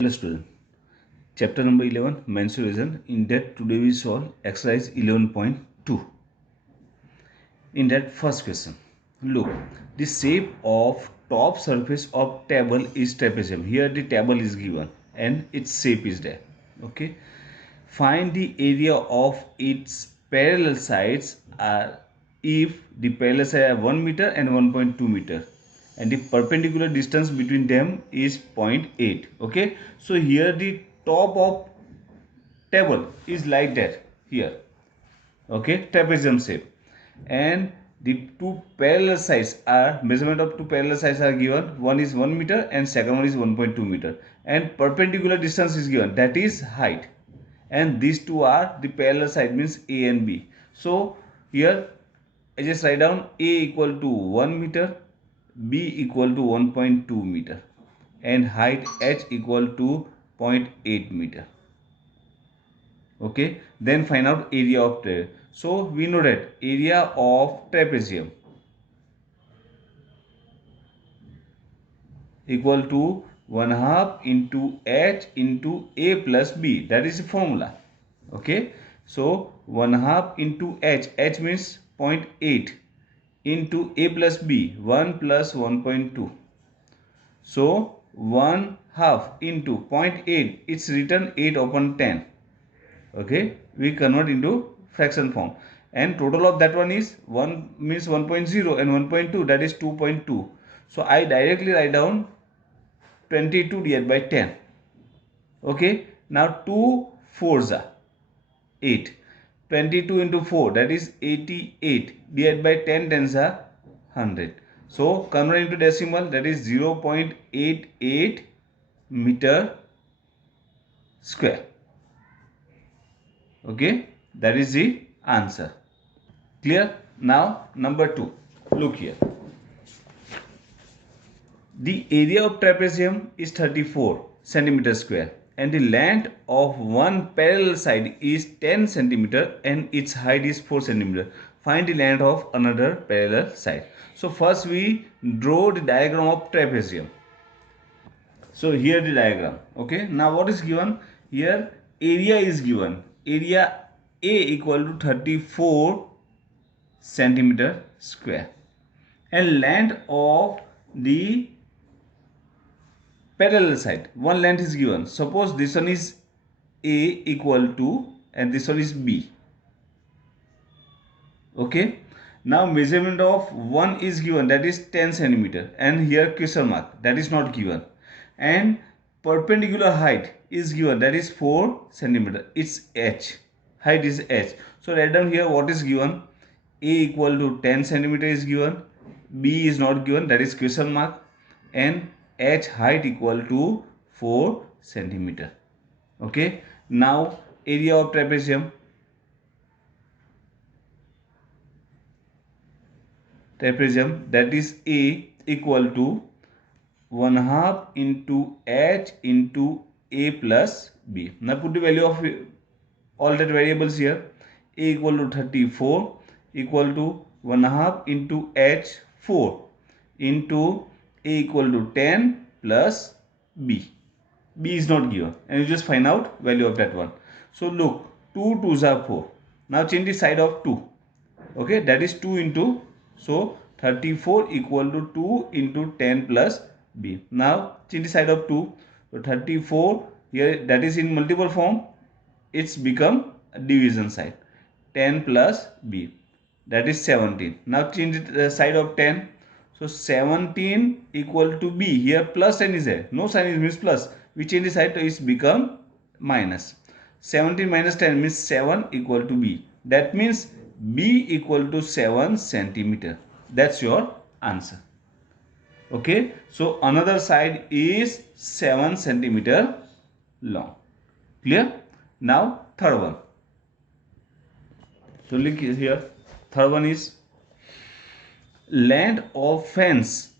Hello student, chapter number 11 mensuration. In that today we solve exercise 11.2. In that first question, look, the shape of top surface of table is trapezium. Here the table is given and its shape is there. Okay, find the area of its parallel sides are if the parallel sides are 1 meter and 1.2 meter and the perpendicular distance between them is 0.8. Okay, so here the top of table is like that here. Okay, trapezium shape, and the two parallel sides are measurement of two parallel sides are given. One is 1 meter and second one is 1.2 meter, and perpendicular distance is given, that is height, and these two are the parallel side, means A and B. So here I just write down A equal to 1 meter, B equal to 1.2 meter, and height H equal to 0.8 meter. Okay, then find out area of trapezium. So we know that area of trapezium equal to 1/2 into H into A plus B. That is the formula. Okay, so 1/2 into H means 0.8 into A plus B, 1 plus 1.2. So 1/2 into 0.8, it's written 8 upon 10. Okay, we convert into fraction form, and total of that one is 1 means 1.0 and 1.2, that is 2.2. so I directly write down 22 divided by 10. Okay, now 2 4s are 8, 22 into 4, that is 88, divided by 10 tens are 100. So convert into decimal, that is 0.88 meter square. Okay, that is the answer. Clear? Now number 2, look here. The area of trapezium is 34 centimeter square and the length of one parallel side is 10 centimeter and its height is 4 centimeter. Find the length of another parallel side. So first we draw the diagram of trapezium. So here the diagram. Okay, now what is given here? Area is given. Area A equal to 34 centimeter square, and length of the parallel side, one length is given. Suppose this one is A equal to and this one is B. Okay, now measurement of one is given, that is 10 centimeter, and here question mark, that is not given, and perpendicular height is given, that is 4 centimeter. It's H, height is H. So write down here what is given. A equal to 10 centimeter is given, B is not given, that is question mark, and H height equal to 4 centimeter. Okay, now area of trapezium. That is A equal to 1/2 into H into A plus B. Now put the value of all that variables here. A equal to 34 equal to 1/2 into H 4 into A equal to 10 plus B. B is not given, and you just find out value of that one. So look, 2 2s are 4. Now change the side of 2. Okay, that is 2 into, so 34 equal to 2 into 10 plus B. Now change the side of 2. So 34 here, that is in multiple form, it's become a division side. 10 plus B, that is 17. Now change the side of 10. So 17 equal to B, here plus sign is there, no sign is means plus. We change the side, so it's become minus. 17 minus 10 means 7 equal to B. That means B equal to 7 centimeter. That's your answer. Okay, so another side is 7 centimeter long. Clear? Now third one. So look here, third one is length of fence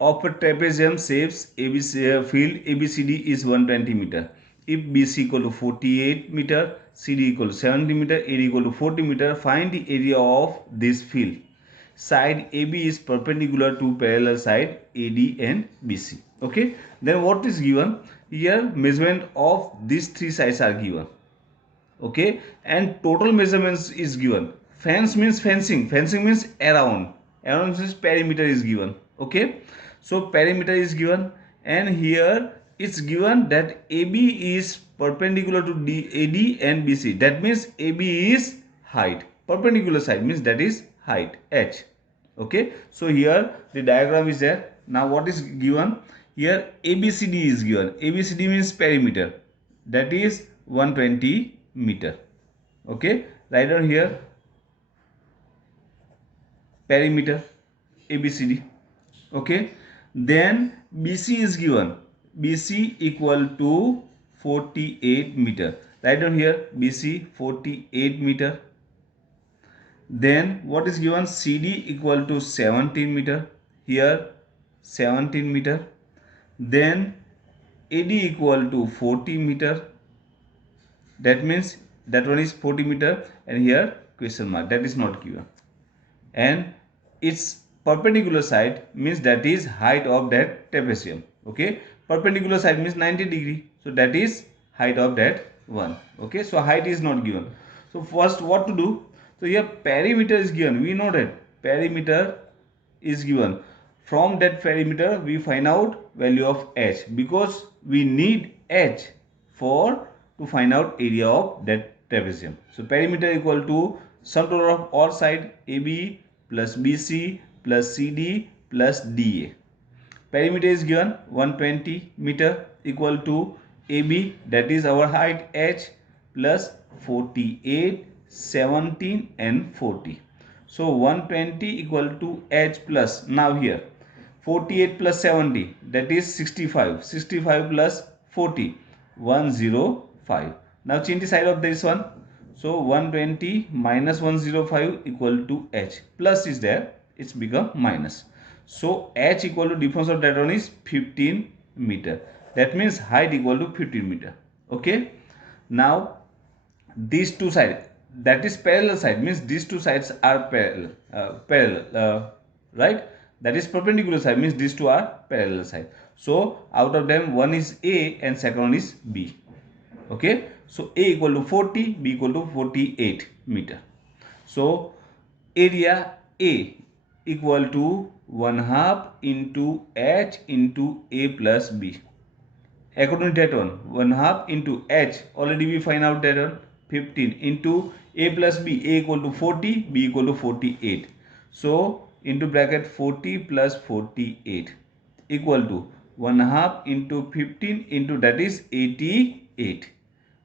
of a trapezium shapes ABC field ABCD is 120 meter. If BC equal to 48 meter, CD equal to 70 meter, AD equal to 40 meter, find the area of this field. Side AB is perpendicular to parallel side AD and BC. Okay, then what is given? here measurement of these three sides are given. Okay, and total measurements is given. Fence means fencing, fencing means around, around means perimeter is given. Okay, so perimeter is given, and here it's given that AB is perpendicular to AD and BC. That means AB is height, perpendicular side means that is height H. Okay, so here the diagram is there. Now what is given here? ABCD is given. ABCD means perimeter, that is 120 meter. Okay, write down here perimeter ABCD. Okay, then BC is given. BC equal to 48 meter. Write down here BC 48 meter. Then what is given? CD equal to 17 meter. Here 17 meter. Then AD equal to 40 meter. That means that one is 40 meter, and here question mark, that is not given. And its perpendicular side means that is height of that trapezium. Okay, perpendicular side means 90 degree, so that is height of that one. Okay, so height is not given. So first what to do? So here perimeter is given. We know that perimeter is given. From that perimeter we find out value of H, because we need H for to find out area of that trapezium. So perimeter equal to sum total of all side AB plus BC plus CD plus DA. Perimeter is given 120 meter equal to AB, that is our height H, plus 48, 17 and 40. So 120 equal to H plus, now here 48 plus 70, that is 65. 65 plus 40, 105. Now change the side of this one. So 120 minus 105 equal to H. Plus is there, it's become minus. So H equal to difference of that one is 15 meter. That means height equal to 15 meter. Okay. Now these two sides, that is parallel side, means these two sides are parallel, right? That is perpendicular side, means these two are parallel side. So out of them one is A and second one is B. Okay, so A equal to 40, B equal to 48 meter. So area A equal to 1/2 into H into A plus B. According to that one, 1/2 into H, already we find out that one, 15 into A plus B, A equal to 40, B equal to 48. So into bracket 40 plus 48 equal to 1/2 into 15 into, that is 88.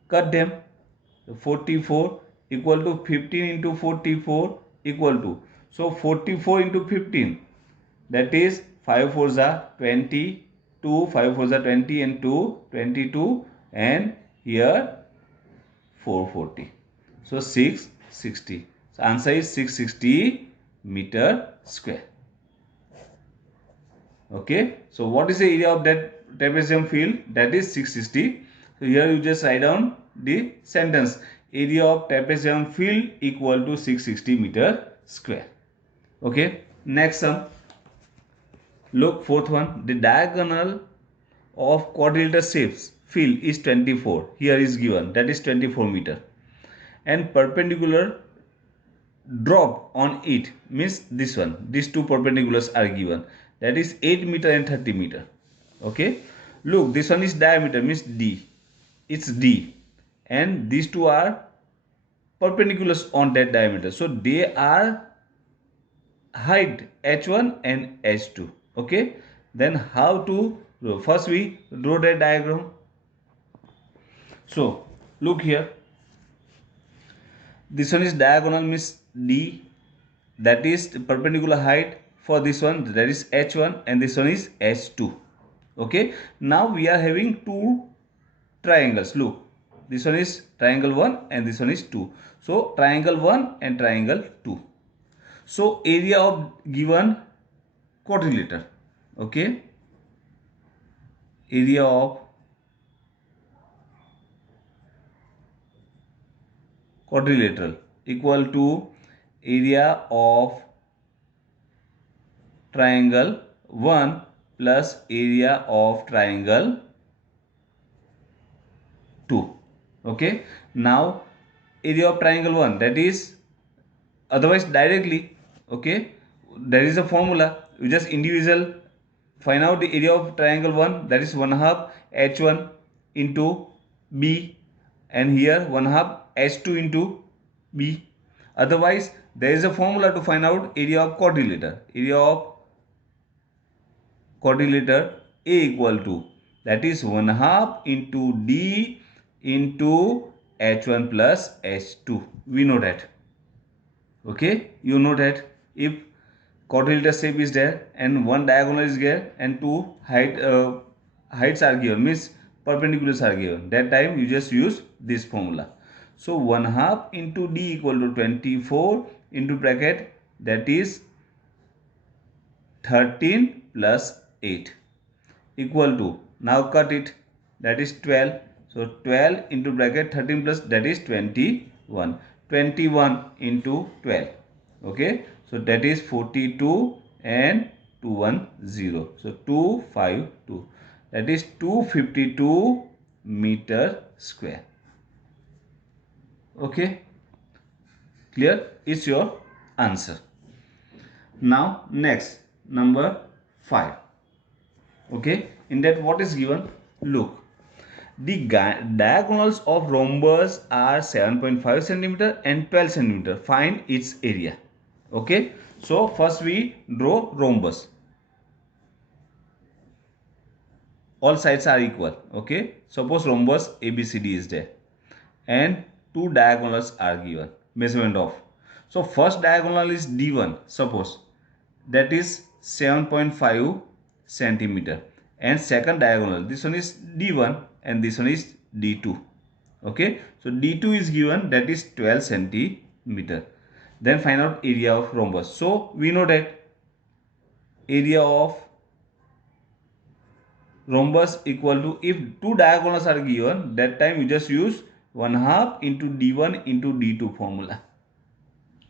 Cut them. 44 equal to 15 into 44 equal to, so 44 into 15, that is 5 4s are 20, 2 5 4s are 20 and 2 22, and here 440. So 660. So answer is 660 meter square. Okay, so what is the area of that trapezium field? That is 660. So here you just write down the sentence: area of trapezium field equal to 660 meter square. Okay, next sum. Look, fourth one. The diagonal of quadrilateral shapes field is 24. Here is given, that is 24 meter, and perpendicular drop on it means this one, these two perpendiculars are given, that is 8 meter and 30 meter. Okay, look, this one is diameter, means D, it's D, and these two are perpendiculars on that diameter, so they are height H1 and H2. Okay, then how to draw? First we draw that diagram. So look here, this one is diagonal, means D, that is the perpendicular height for this one, that is H1, and this one is H2. Okay, now we are having two triangles. Look, this one is triangle 1 and this one is 2. So triangle 1 and triangle 2. So area of given quadrilateral. Okay, area of quadrilateral equal to area of triangle 1 plus area of triangle 2. Okay, now area of triangle 1, that is otherwise directly. Okay, there is a formula, you just individual find out the area of triangle 1, that is 1 half h1 into b, and here 1 half h2 into b. Otherwise there is a formula to find out area of quadrilateral. Area of quadrilateral A equal to, that is 1 half into d into h1 plus h2. We know that. Okay, you know that if quadrilateral shape is there and one diagonal is there and two heights are given, means perpendiculars are given, that time you just use this formula. So 1 half into d equal to 24 into bracket, that is 13 plus 8 equal to, now cut it, that is 12. So 12 into bracket 13 plus, that is 21. 21 into 12. Okay, so that is 42 and 210. So 252, that is 252 meter square. Okay, clear? It's your answer. Now next, number 5. Okay, in that what is given? Look, the diagonals of rhombus are 7.5 centimeter and 12 centimeter. Find its area. Okay, so first we draw rhombus. All sides are equal. Okay, suppose rhombus ABCD is there and two diagonals are given, measurement of. So first diagonal is D1, suppose, that is 7.5 centimeter, and second diagonal, this one is D1 and this one is D2. Okay, so D2 is given, that is 12 centimeter. Then find out area of rhombus. So we know that area of rhombus equal to, if two diagonals are given, that time you just use 1 half into D1 into D2 formula.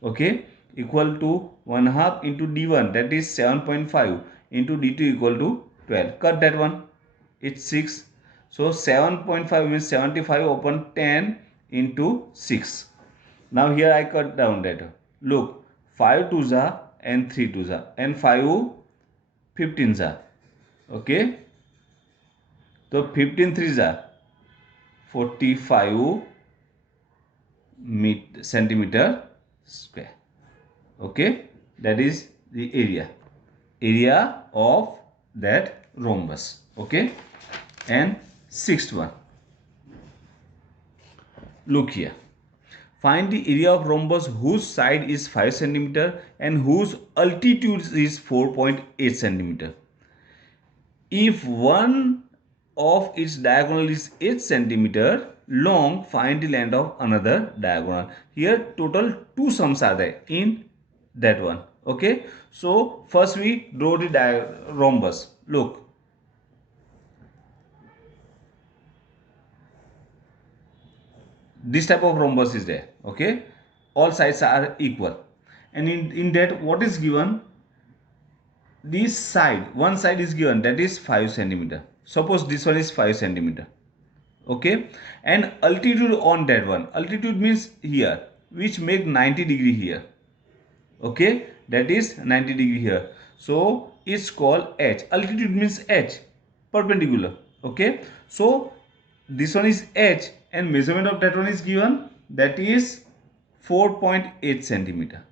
Okay, equal to 1 half into D1, that is 7.5 into D2 equal to 12. Cut that one, it's 6. So 7.5 means 75 upon 10 into 6. Now here I cut down that. Look, 5 2s are and 3 2s are and 5 15s are. Okay, so 15 3s are 45 centimeter square. Okay, that is the area of that rhombus. Okay, and sixth one, look here, find the area of rhombus whose side is 5 centimeter and whose altitude is 4.8 centimeter. If one of its diagonal is 8 centimeter long, find the length of another diagonal. Here total two sums are there in that one. Okay, so first we draw the rhombus. Look, this type of rhombus is there. Okay, all sides are equal, and in that what is given, this side, one side is given, that is 5 centimeter. Suppose this one is 5 centimeter. Okay, and altitude on that one, altitude means here, which make 90 degree here. Okay, that is 90 degree here, so it's called h. Altitude means h, perpendicular. Okay, so this one is h and measurement of that one is given, that is 4.8 centimeter.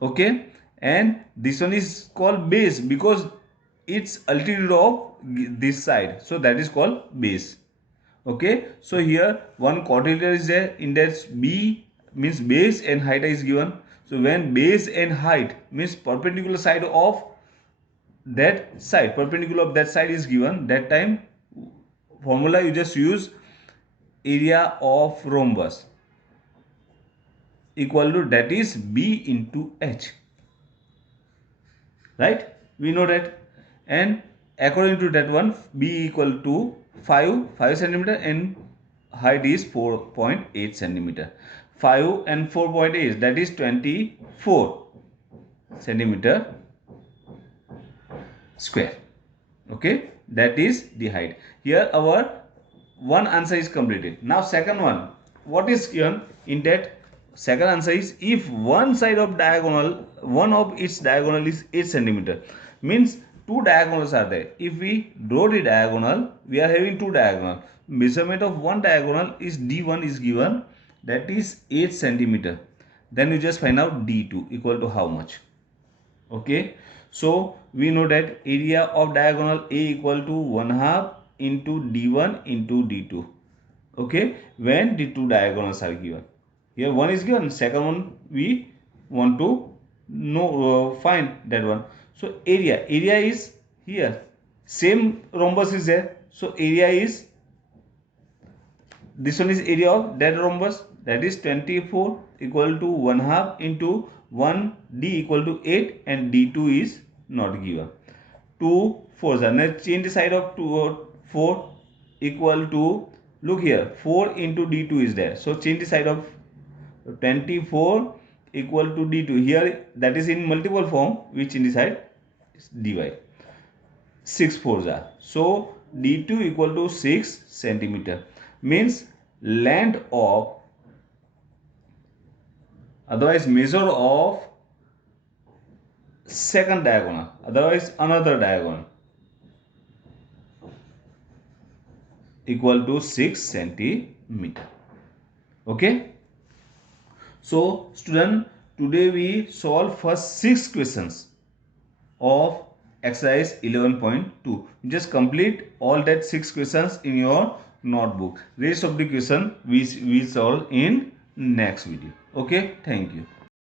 Okay, and this one is called base because it's altitude of this side, so that is called base. Okay, so here one quadrilateral is there, in that b means base and height is given. So when base and height means perpendicular side of that side, perpendicular of that side is given, that time formula you just use area of rhombus equal to, that is b into h. Right, we know that. And according to that one, b equal to 5 centimeter and height is 4.8 centimeter. 5 and 4.8, that is 24 centimeter square. Okay, that is the height. Here our one answer is completed. Now second one, what is given in that second answer is if one side of diagonal, one of its diagonal is 8 centimeter, means two diagonals are there. If we draw the diagonal, we are having two diagonal. Measurement of one diagonal is D1 is given, that is 8 centimeter. Then you just find out D2 equal to how much. Okay, so we know that area of diagonal A equal to 1/2 into D1 into D2. Okay, when the two diagonals are given, here one is given, second one we want to know, find that one. So area is here, same rhombus is there, so area is, this one is area of that rhombus, that is 24 equal to 1/2 into 1 D equal to 8 and D2 is not given. 2 4s are, now change the side of 2 or 4 equal to, look here, 4 into D2 is there, so change the side of 24 equal to D2, here that is in multiple form, which in the side divide. 6 4s are, so D2 equal to 6 centimeter, means length of, otherwise measure of second diagonal, otherwise another diagonal, equal to 6 centimeter. Okay, so student, today we solve first 6 questions of exercise 11.2. just complete all that 6 questions in your notebook. Rest of the question we solve in next video. Okay, thank you.